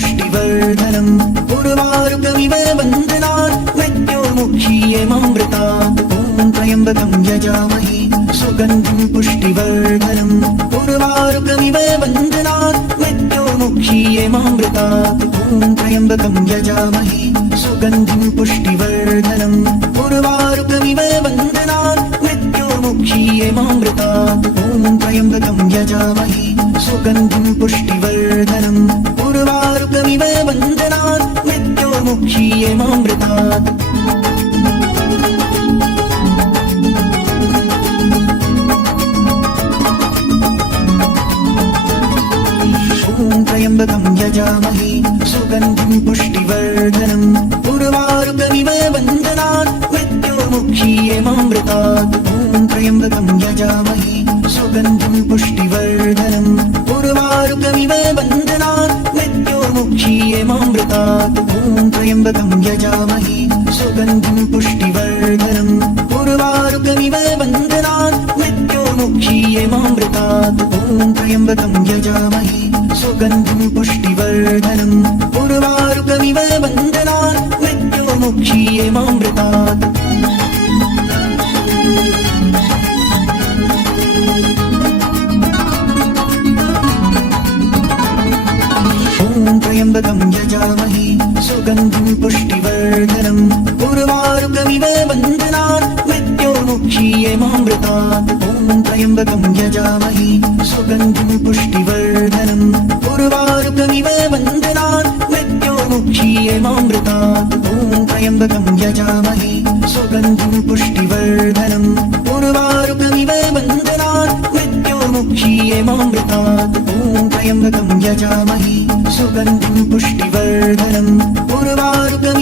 पुष्टिवर्धनम् उर्वारुकमिव बन्धनात् मृत्योर्मुक्षीयमामृतात् ॐ त्र्यम्बकं यजामहे सुगन्धिं पुष्टिवर्धनम् उर्वारुकमिव बन्धनात् मृत्योर्मुक्षीयमामृतात् ॐ त्र्यम्बकं यजामहे सुगन्धिं पुष्टिवर्धनम् उर्वारुकमिव बन्धनात् मृत्योर्मुक्षीयमामृतात् ॐ त्र्यम्बकं यजामहे सुगन्धिं पुष्टिवर्धनम् उर्वारुकमिव बन्धनात् मृत्योर्मुक्षीयमामृतात् ॐ त्र्यम्बकं यजामहे सुगन्धिं पुष्टिवर्धनम् उर्वारुकमिव बन्धनात् मृत्योर्मुक्षीयमामृतात् ॐ त्र्यम्बकं यजामहे सुगन्धिं पुष्टिवर्धनम् उर्वारुकमिव बन्धनात् मृत्योर्मुक्षीयमामृतात् ॐ त्र्यम्बकं यजामहे सुगन्धिं पुष्टिवर्धनम् उर्वारुकमिव बन्धनात् मृत्योर्मुक्षीयमामृतात् ॐ त्र्यम्बकं यजामहे सुगन्धिं पुष्टिवर्धनम् उर्वारुकमिव बन्धनात् मृत्योर्मुक्षीयमामृतात् ॐ त्र्यम्बकं यजामहे सुगन्धिं पुष्टिवर्धनम् उर्वारुकमिव बन्धनात् मृत्योर्मुक्षीयमामृतात् ॐ त्र्यम्बकं यजामहे सुगन्धिं पुष्टिवर्धनम् उर्वारुकमिव बन्धनात् मृत्योर्मुक्षीयमामृतात् ॐ त्र्यम्बकं यजामहे सुगन्धिं पुष्टिवर्धनम् उर्वारुकमिव बन्धनात् मृत्योर्मुक्षीयमामृतात् ॐ त्र्यम्बकं यजामहे सुगन्धिं पुष्टिवर्धनम् उर्वारुकमिव बन्धनात्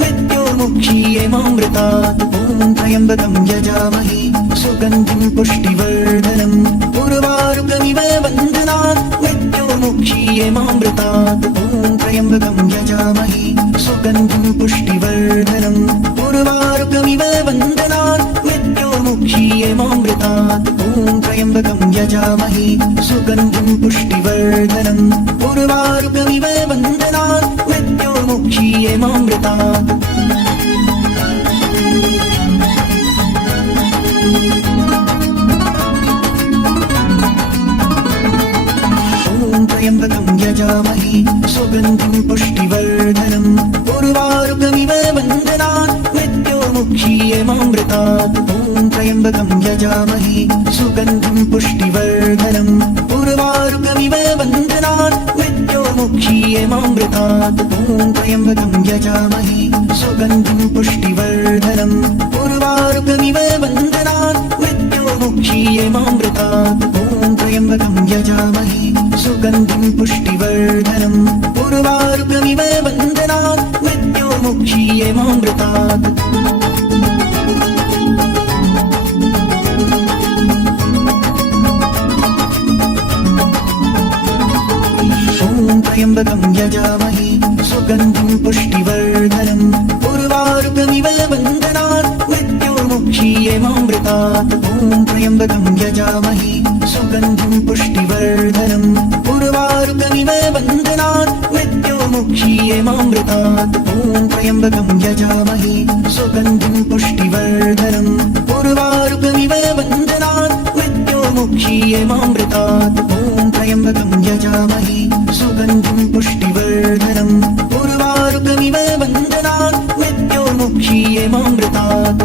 मृत्योर्मुक्षीयमामृतात् त्र्यम्बकं यजामहे सुगन्धिं पुष्टिवर्धनम् उर्वारुकमिव बन्धनात् मृत्योर्मुक्षीयमामृतात् ॐ त्र्यम्बकं यजामहे सुगन्धिं पुष्टिवर्धनम् उर्वारुकमिव बन्धनात् मृत्योर्मुक्षीयमामृतात् ॐ त्र्यम्बकं यजामहे सुगन्धिं पुष्टिवर्धनम् उर्वारुकमिव बन्धनात् मृत्योर्मुक्षीयमामृतात् ॐ त्र्यम्बकं यजामहे सुगन्धिं पुष्टिवर्धनम् उर्वारुकमिव बन्धनात् मृत्योर्मुक्षीयमामृतात् ॐ त्र्यम्बकं यजामहे सुगन्धिं पुष्टिवर्धनम् उर्वारुकमिव बन्धनात् मृत्योर्मुक्षीयमामृतात् ॐ त्र्यम्बकं यजामहे सुगन्धिं पुष्टिवर्धनम् उर्वारुकमिव बन्धनात् मृत्योर्मुक्षीयमामृतात् ॐ त्र्यम्बकं यजामहे सुगन्धिं पुष्टिवर्धनम् उर्वारुकमिव बन्धनात् मृत्योर्मुक्षीयमामृतात् ॐ त्र्यम्बकं यजामहे सुगन्धिं पुष्टिवर्धनम् उर्वारुकमिव बन्धनात् मृत्योर्मुक्षीयमामृतात् ॐ त्र्यम्बकं यजामहे सुगन्धिं पुष्टिवर्धनम् उर्वारुकमिव बन्धनात् मृत्योर्मुक्षीयमामृतात् ॐ त्र्यम्बकं यजामहे सुगन्धिं पुष्टिवर्धनम् उर्वारुकमिव बन्धनात् मृत्योर्मुक्षीयमामृतात् ॐ त्र्यम्बकं यजामहे सुगन्धिं पुष्टिवर्धनम् उर्वारुकमिव बन्धनात् मृत्योर्मुक्षीयमामृतात् ॐ त्र्यम्बकं यजामहे सुगन्धिं पुष्टिवर्धनम् उर्वारुकमिव बन्धनात् मृत्योर्मुक्षीयमामृतात्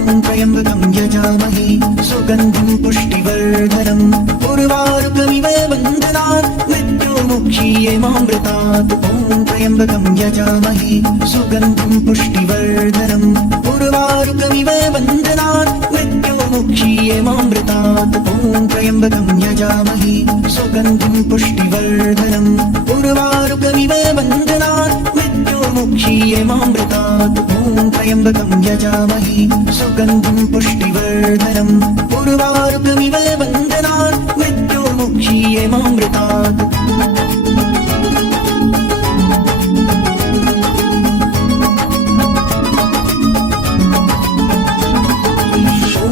ॐ त्र्यम्बकं यजामहे सुगन्धिं पुष्टिवर्धनम् उर्वारुकमिव बन्धनात् मृत्योर्मुक्षीयमामृतात् ॐ त्र्यम्बकं यजामहे सुगन्धिं पुष्टिवर्धनम् उर्वारुकमिव बन्धनात् मृत्योर्मुक्षीयमामृतात् ॐ त्र्यम्बकं यजामहे सुगन्धिं पुष्टिवर्धनम् उर्वारुकमिव बन्धनात् मुक्षीयमामृतात् ॐ त्र्यम्बकं यजामहे सुगन्धिं पुष्टिवर्धनम् उर्वारुकमिव बन्धनात् मृत्योर्मुक्षीयमामृतात्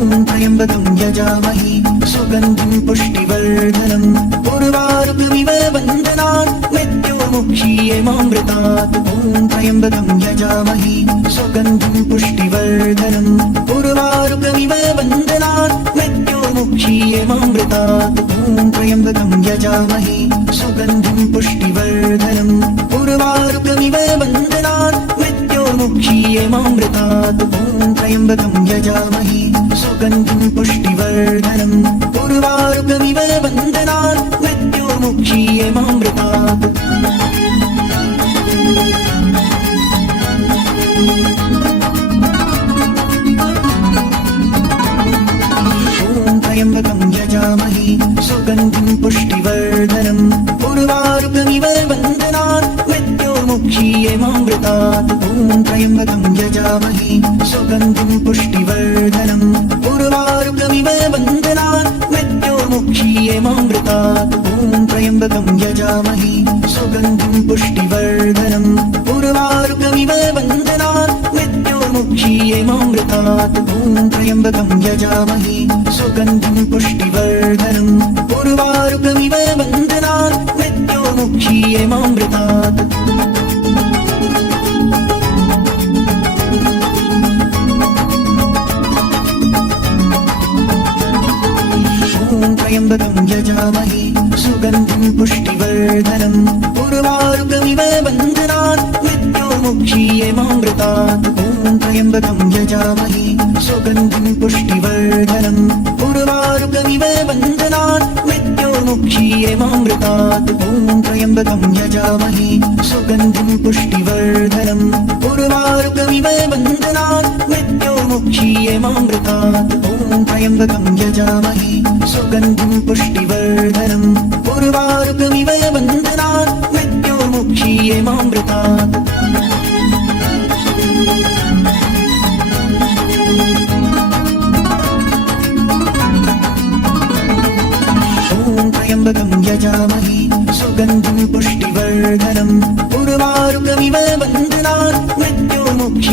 ॐ त्र्यम्बकं यजामहे सुगन्धिं पुष्टिवर्धनम् उर्वारुकमिव बन्धनात् मृत्योर्मुक्षीयमामृतात् ॐ त्र्यम्बकं यजामहे सुगन्धिं पुष्टिवर्धनम् उर्वारुकमिव बन्धनात् मृत्योर्मुक्षीयमामृतात् ॐ त्र्यम्बकं यजामहे सुगन्धिं पुष्टिवर्धनम् उर्वारुकमिव बन्धनात् मृत्योर्मुक्षीयमामृतात् ॐ त्र्यम्बकं यजामहे सुगन्धिं पुष्टिवर्धनम् उर्वारुकमिव बन्धनात् मृत्योर्मुक्षीयमामृतात् ॐ त्र्यम्बकं यजामहे सुगन्धिं पुष्टिवर्धनम् उर्वारुकमिव बन्धनात् मृत्योर्मुक्षीयमामृतात् ॐ त्र्यम्बकं यजामहे सुगन्धिं पुष्टिवर्धनम् उर्वारुकमिव बन्धनात् मृत्योर्मुक्षीयमामृतात् ॐ त्र्यम्बकं यजामहे सुगन्धिं पुष्टिवर्धनम् उर्वारुकमिव बन्धनात् मृत्योर्मुक्षीयमामृतात् ॐ त्र्यम्बकं यजामहे सुगन्धिं पुष्टिवर्धनम् उर्वारुकमिव बन्धनात् मृत्योर्मुक्षीयमामृतात् ॐ त्र्यम्बकं यजामहे सुगन्धिं पुष्टिवर्धनम् उर्वारुकमिव बन्धनात् मृत्योर्मुक्षीयमामृतात् ॐ त्र्यम्बकं यजामहे सुगन्धिं पुष्टिवर्धनम् उर्वारुकमिव बन्धनात् मृत्योर्मुक्षीयमामृतात् ॐ त्र्यम्बकं यजामहे सुगन्धिं पुष्टिवर्धनम् उर्वारुकमिव बन्धनात् मृत्योर्मुक्षीयमामृतात् ॐ त्र्यम्बकं यजामहे सुगन्धिं पुष्टिवर्धनम् उर्वारुकमिव बन्धनात् मृत्योर्मुक्षीयमामृतात् ॐ त्र्यम्बकं यजामहे सुगन्धिं पुष्टिवर्धनम् उर्वारुकमिव बन्धनात् मृत्योर्मुक्षीयमामृतात्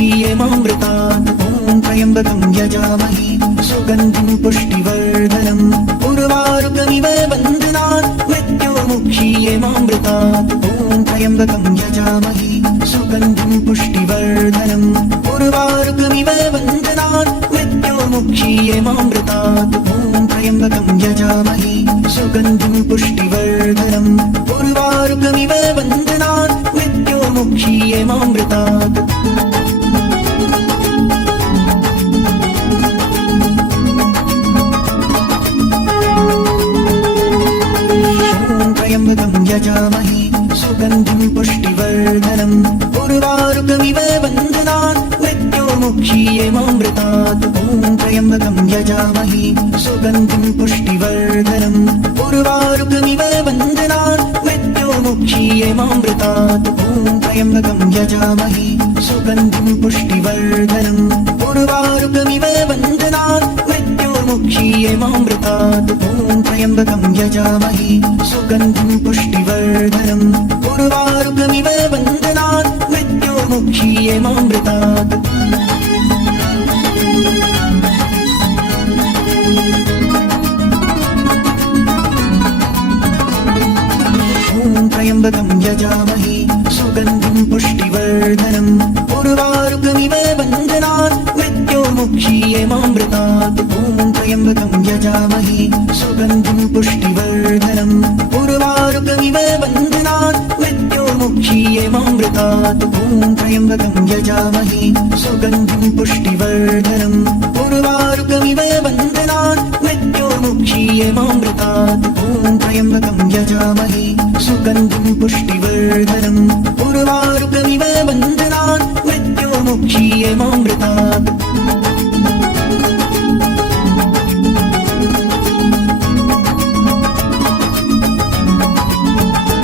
ॐ त्र्यम्बकं यजामहे सुगन्धिं पुष्टिवर्धनम् उर्वारुकमिव बन्धनात् मृत्योर्मुक्षीयमामृतात् ॐ त्र्यम्बकं यजामहे सुगन्धिं पुष्टिवर्धनम् उर्वारुकमिव बन्धनात् मृत्योर्मुक्षीयमामृतात् ॐ त्र्यम्बकं यजामहे सुगन्धिं पुष्टिवर्धनम् उर्वारुकमिव बन्धनात् मृत्योर्मुक्षीयमामृतात् त्र्यम्बकं यजामहे सुगन्धिं पुष्टिवर्धनम् उर्वारुकमिव बन्धनात् मृत्योर्मुक्षीयमामृतात् ॐ त्र्यम्बकं यजामहे सुगन्धिं पुष्टिवर्धनम् उर्वारुकमिव बन्धनात् मृत्योर्मुक्षीयमामृतात् ॐ त्र्यम्बकं यजामहे सुगन्धिं पुष्टिवर्धनम् उर्वारुकमिव बन्धनात् मृत्योर्मुक्षीयमामृतात् ॐ त्र्यम्बकं यजामहे सुगन्धिं पुष्टिवर्धनम् उर्वारुकमिव बन्धनात् मृत्योर्मुक्षीयमामृतात् ॐ त्र्यम्बकं यजामहे सुगन्धिं पुष्टिवर्धनम् उर्वारुकमिव बन्धनात् मृत्योर्मुक्षीयमामृतात् ॐ त्र्यम्बकं यजामहे सुगन्धिं पुष्टिवर्धनम् उर्वारुकमिव बन्धनात् मृत्योर्मुक्षीयमामृतात् ॐ त्र्यम्बकं यजामहे सुगन्धिं पुष्टिवर्धनम् उर्वारुकमिव बन्धनात् मृत्योर्मुक्षीयमामृतात् ॐ त्र्यम्बकं यजामहे सुगन्धिं पुष्टिवर्धनम् उर्वारुकमिव बन्धनात् मृत्योर्मुक्षीयमामृतात्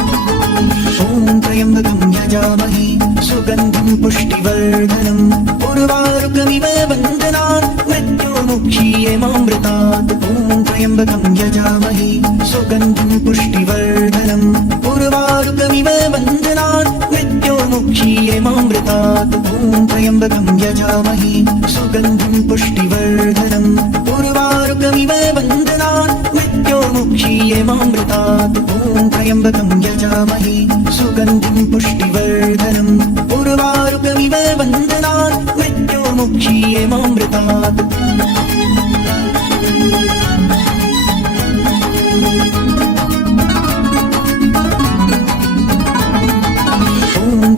ॐ त्र्यम्बकं यजामहे सुगन्धिं पुष्टिवर्धनम् उर्वारुकमिव वन्दनान् मृत्योर्मुक्षीयमामृतात् ॐ त्र्यम्बकं यजामहे सुगन्धिं पुष्टिवर्धनम् उर्वारुकमिव वन्दनान् मृत्योर्मुक्षीयमामृतात् ॐ त्र्यम्बकं यजामहे सुगन्धिं पुष्टिवर्धनम् उर्वारुकमिव वन्दनान् मृत्योर्मुक्षीयमामृतात् ॐ त्र्यम्बकं यजामहे सुगन्धिं पुष्टिवर्धनम् उर्वारुकमिव वन्दनान् मृत्योर्मुक्षीयमामृतात्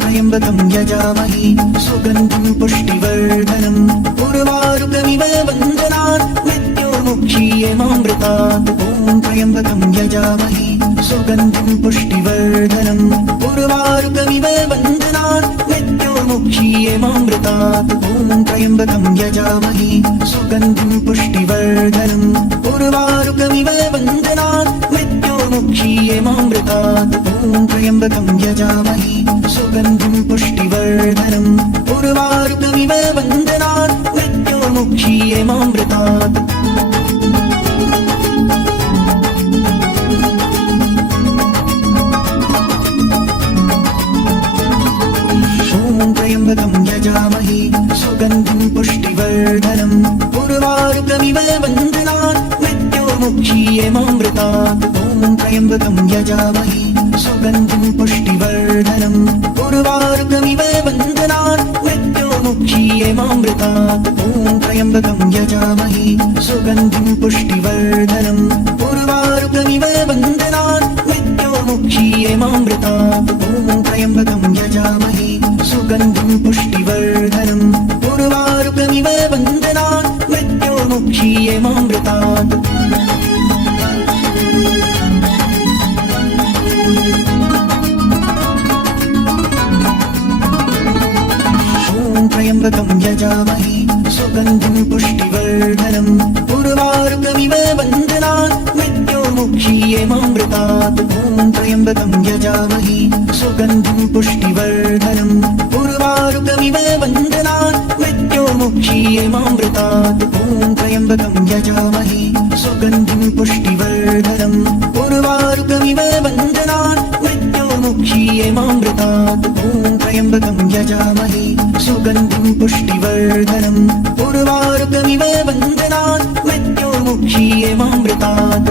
त्र्यम्बकं यजामहे सुगन्धिं पुष्टिवर्धनम् उर्वारुकमिव वन्दनान् मृत्योर्मुक्षीयमामृतात् ॐ त्र्यम्बकं यजामहे सुगन्धिं पुष्टिवर्धनम् उर्वारुकमिव वन्दनान् मृत्योर्मुक्षीयमामृतात् ॐ त्र्यम्बकं यजामहे सुगन्धिं पुष्टिवर्धनम् उर्वारुकमिव वन्दनान् मृत्योर्मुक्षीयमामृतात् ॐ त्र्यम्बकं यजामहे सुगन्धिं पुष्टिवर्धनम् उर्वारुकमिव वन्दनान् मृत्योर्मुक्षीयमामृतात् त्र्यम्बकं यजामहे सुगन्धिं पुष्टिवर्धनम् उर्वारुकमिव वन्दनान् मृत्योर्मुक्षीयमामृतात् ॐ त्र्यम्बकं यजामहे सुगन्धिं पुष्टिवर्धनम् उर्वारुकमिव वन्दनान् मृत्योर्मुक्षीयमामृतात् ॐ त्र्यम्बकं यजामहे सुगन्धिं पुष्टिवर्धनम् उर्वारुकमिव वन्दनान् मृत्योर्मुक्षीयमामृतात् ॐ त्र्यम्बकं यजामहे सुगन्धिं पुष्टिवर्धनम् उर्वारुकमिव वन्दनान् मृत्योर्मुक्षीयमामृतात् त्र्यम्बकं यजामहे सुगन्धिं पुष्टिवर्धनम् उर्वारुकमिव वन्दनान् मृत्योर्मुक्षीयमामृतात् ॐ त्र्यम्बकं यजामहे सुगन्धिं पुष्टिवर्धनम् उर्वारुकमिव वन्दनान् मृत्योर्मुक्षीयमामृतात् ॐ त्र्यम्बकं यजामहे सुगन्धिं पुष्टिवर्धनम् उर्वारुकमिव वन्दनान् मृत्योर्मुक्षीयमामृतात् ॐ त्र्यम्बकं यजामहे सुगन्धिं पुष्टिवर्धनम् उर्वारुकमिव वन्दनान् मृत्योर्मुक्षीयमामृतात्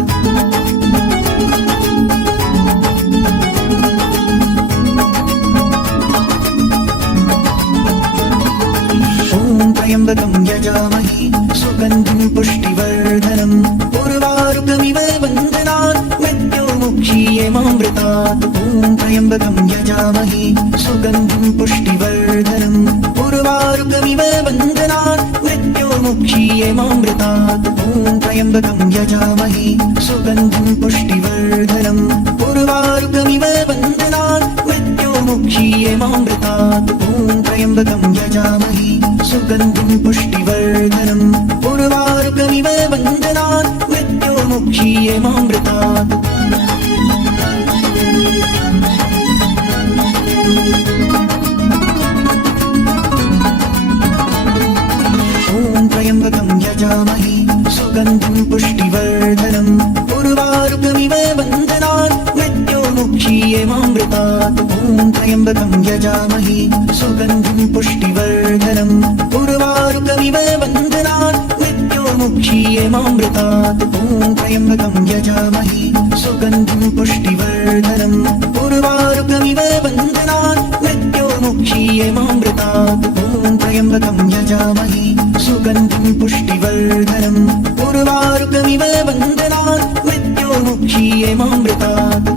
त्र्यम्बकं यजामहे सुगन्धिं पुष्टिवर्धनम् उर्वारुकमिव वन्दनान् मृत्योर्मुक्षीयमामृतात् ॐ त्र्यम्बकं यजामहे सुगन्धिं पुष्टिवर्धनम् उर्वारुकमिव वन्दनान् मृत्योर्मुक्षीयमामृतात् ॐ त्र्यम्बकं यजामहे सुगन्धिं पुष्टिवर्धनम् उर्वारुकमिव वन्दनान् मृत्योर्मुक्षीयमामृतात् ॐ त्र्यम्बकं यजामहे सुगन्धिं पुष्टिवर्धनम् उर्वारुकमिव वन्दनान् मृत्योर्मुक्षीयमामृतात् त्र्यम्बकं यजामहे सुगन्धिं पुष्टिवर्धनम् उर्वारुकमिव वन्दनान् मृत्योर्मुक्षीयमामृतात् ॐ त्र्यम्बकं यजामहे सुगन्धिं पुष्टिवर्धनम् उर्वारुकमिव वन्दनान् मृत्योर्मुक्षीयमामृतात् ॐ त्र्यम्बकं यजामहे सुगन्धिं पुष्टिवर्धनम् उर्वारुकमिव वन्दनान् मृत्योर्मुक्षीयमामृतात् ॐ त्र्यम्बकं यजामहे सुगन्धिं पुष्टिवर्धनम् उर्वारुकमिव वन्दनान् मृत्योर्मुक्षीयमामृतात्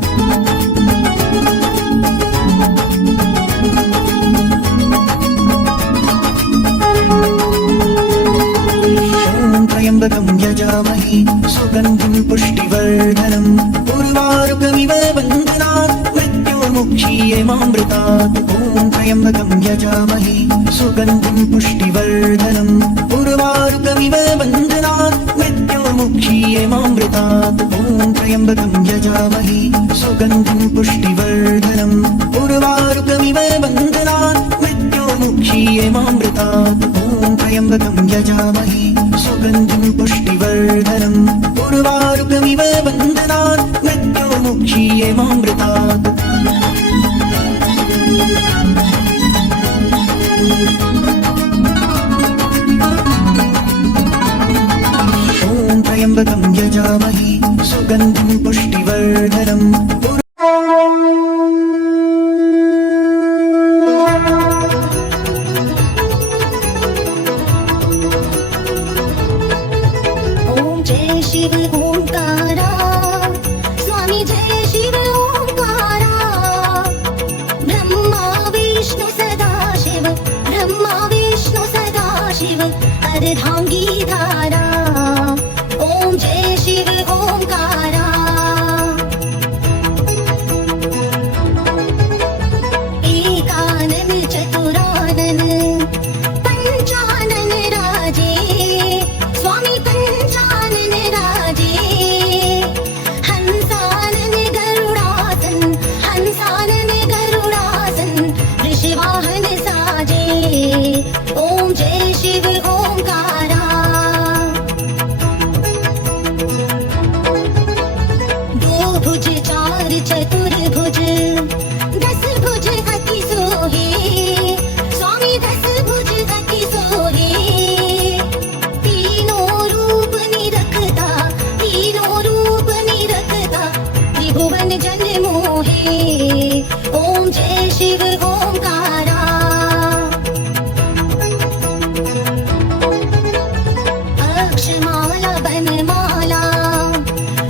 त्र्यम्बकं यजामहे सुगन्धिं पुष्टिवर्धनम् उर्वारुकमिव वन्दनान् मृत्योर्मुक्षीयमामृतात् ॐ त्र्यम्बकं यजामहे सुगन्धिं पुष्टिवर्धनम् उर्वारुकमिव वन्दनान् मृत्योर्मुक्षीयमामृतात् ॐ त्र्यम्बकं यजामहे सुगन्धिं पुष्टिवर्धनम् उर्वारुकमिव वन्दनान् मुक्ष्येमामृतात् ॐ त्र्यम्बकं यजामहे सुगन्धिं पुष्टिवर्धनम् उर्वारुकमिव बन्धनात् मृत्युमुक्षीयेमामृतात् ॐ त्र्यम्बकं यजामहे सुगन्धिं पुष्टिवर्धनम् शिव ओंकारा स्वामी जय शिव ओंकारा ब्रह्मा विष्णु सदा शिव अर्धांगी धारा ओम जय शिव ओंकारा एकानन चतुरानन पंचानन राजे स्वामी पंचानन राजे हंसानन गरुड़ासन ऋषिवाहन साजे ओम जय शिव ओंकारा दो भुज चार चतुर्भुज 10 भुज अति सोहे स्वामी 10 भुज अति सोहे तीनों रूप निरखता त्रिभुवन जन मोहे ओम जय शिव ओंकारा अक्षमाला बनमाला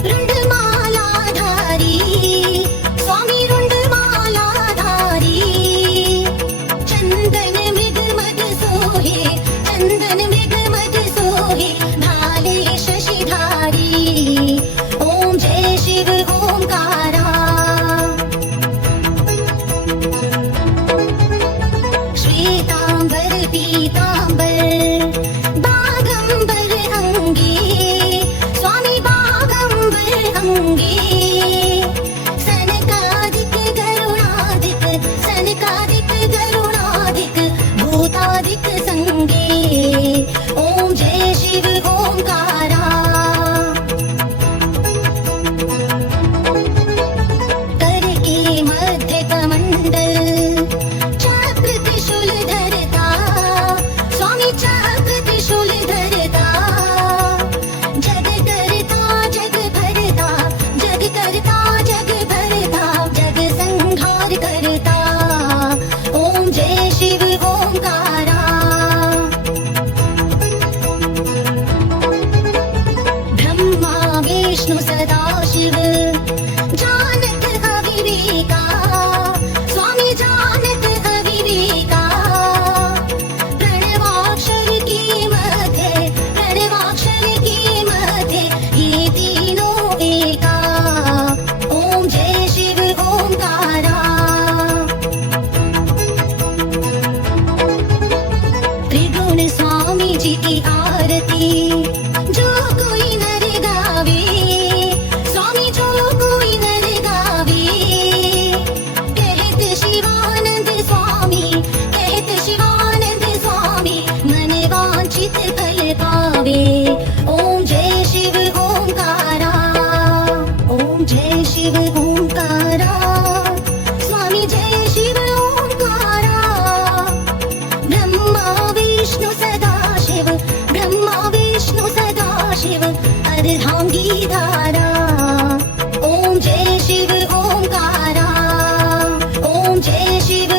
रुंडमाला धारी स्वामी रुंडमाला धारी चंदन मृग मद सोहे भाले शशिधारी ओम जय शिव ओंकारा श्वेतांबर पीतांबर बागंबर अंगे स्वामी बागंबर अंगे सनकादिक गरुणादिक भूतादिक संगे ओम जय शिव ओंकारा कर के मध्य कमंडल चक्र त्रिशूल धरता स्वामी चक्र त्रिशूल धरता जग करता जग भरता जग संहार करता ओम जय शिव ओंकारा ब्रह्मा विष्णु सदा शिव जानत अविवेका स्वामी जानत अविवेका प्रणवाक्षर के मध्य ये तीनों एका ओम जय शिव ओंकारा त्रिगुण स्वामी जी की आरती जो कोई नर गावे स्वामी जो कोई नर गावे कहत शिवानंद स्वामी मन वांछित फल पावे ओम जय शिव ओंकारा ओम जय शिव ओंकारा स्वामी जय शिव ओंकारा ब्रह्मा विष्णु सदा शिव अर्धांगी धारा ओम जय शिव ओंकारा ओम जय शिव